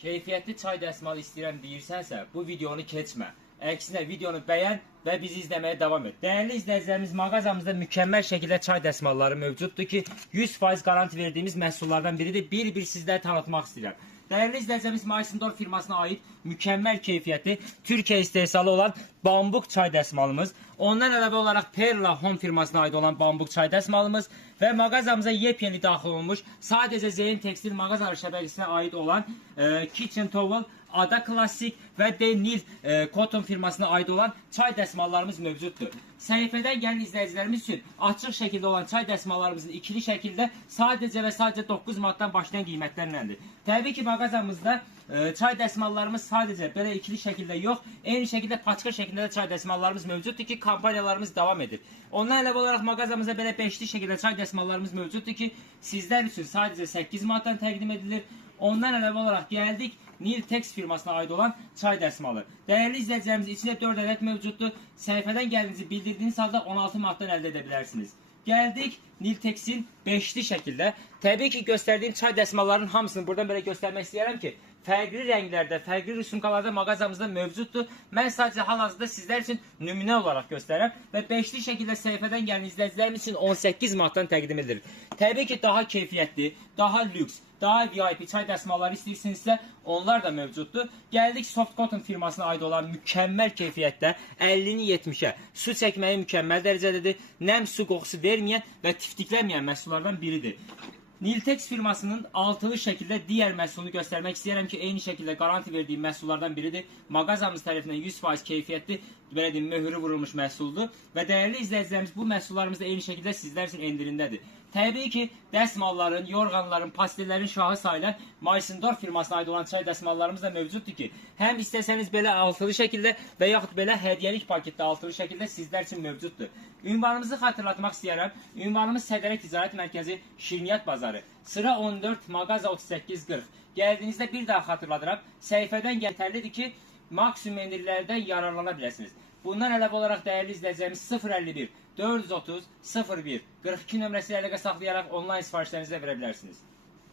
Keyfiyyətli çay dəsmalı istəyirəm deyirsənsə, bu videonu keçmə. Əksinə videonu bəyən və bizi izləməyə davam et. Dəyərli izləyicilərimiz, mağazamızda mükəmməl şəkildə çay dəsmalları mövcuddur ki, 100% garanti verdiyimiz məhsullardan biridir. Bir-bir sizlərə tanıtmaq istəyirəm. Dəyərli izləyicilərimiz, Maysendorf firmasına aid mükəmməl keyfiyyətli Türkiyə istehsalı olan bambuk çay dəsmalımız, ondan əlavə olaraq Perla Home firmasına aid olan bambuk çay dəsmalımız və mağazamıza yepyeni daxil olmuş, sadəcə Zeyn Tekstil mağazaları şəbəkəsinə aid olan Kitchen Towel, Ada Klassik və Denil Cotton firmasına aid olan çay dəsmallarımız mövcuddur. Səhifədən gələn izləyicilərimiz üçün açıq şəkildə olan çay dəsmallarımızın ikili şəkildə sadəcə və sadəcə 9 manatdan başlayan qiymətlərləndir. Təbii ki, mağazamızda çay dəsmallarımız sadəcə belə ikili şəkildə yox, eyni şəkildə paçka şəklində də çay dəsmallarımız mövcuddur ki, kampaniyalarımız davam edir. Ondan əlavə olaraq mağazamıza belə beşli şəkildə çay dəsmallarımız mövcuddur ki, sizlər üçün sadəcə 8 manatdan təqdim edilir. Ondan əlavə olaraq gəldik Niltex firmasına aid olan çay dəsmalı. Dəyərli izləyicilərimiz, içində 4 ədəd mövcuddur. Səhifədən gəldiyinizi bildirdiyiniz halda 16 manatdan əldə edə bilərsiniz. Gəldik Niltex'in beşli şəkildə. Təbii ki, göstərdiyim çay dəsmallarının hamısını buradan belə göstərmək istəyirəm ki, fərqli rənglərdə, fərqli rüsumkalarda mağazamızda mövcuddur. Mən sadəcə hal-hazırda sizlər üçün nümunə olaraq göstərəm və beşli şəkildə səhifədən gələn izləyicilərimiz üçün 18 manatdan təqdim edilir. Təbii ki, daha keyfiyyətli, daha lüks, daha VIP çay dəsmalları istəyirsinizsə, onlar da mövcuddur. Gəldik Soft Cotton firmasına aid olan mükəmməl keyfiyyətdə 50-ni 70-ə su çəkməyi mükəmməl dərəcədədir. Nəm su qoxusu verməyən və tiftiklənməyən məhsullardan biridir. Niltex firmasının altılı şəkildə digər məhsulunu göstərmək istəyirəm ki, eyni şəkildə garanti verdiyim məhsullardan biridir. Mağazamız tərəfindən 100% keyfiyyətli, belə deyim, möhürü vurulmuş məhsuldur və dəyərli izləyicilərimiz, bu məhsullarımız da eyni şəkildə sizlər üçün endirimdədir. Təbii ki, dəsmalların, yorğanların, pastellərin şahı sayılan Maysendorf firmasına aid olan çay dəsmallarımız da mövcuddur ki, həm istəsəniz belə altılı şəkildə və yaxud belə hədiyyəlik paketdə altılı şəkildə sizlər üçün mövcuddur. Ünvanımızı xatırlatmaq istəyirəm. Ünvanımız Sədərək Ticarət Mərkəzi, Şirniyyat Bazarı, sıra 14, mağaza 3840. Gəldiyinizdə bir daha xatırladıram. Səhifədən yetərlidir ki, maksimum endirimlərdən yararlana biləsiniz. Bundan əlavə olaraq dəyərli izləyicilərimiz 051 430 01 42 nömrəsi ilə əlaqə saxlayaraq onlayn sifarişlərinizi də verə bilərsiniz.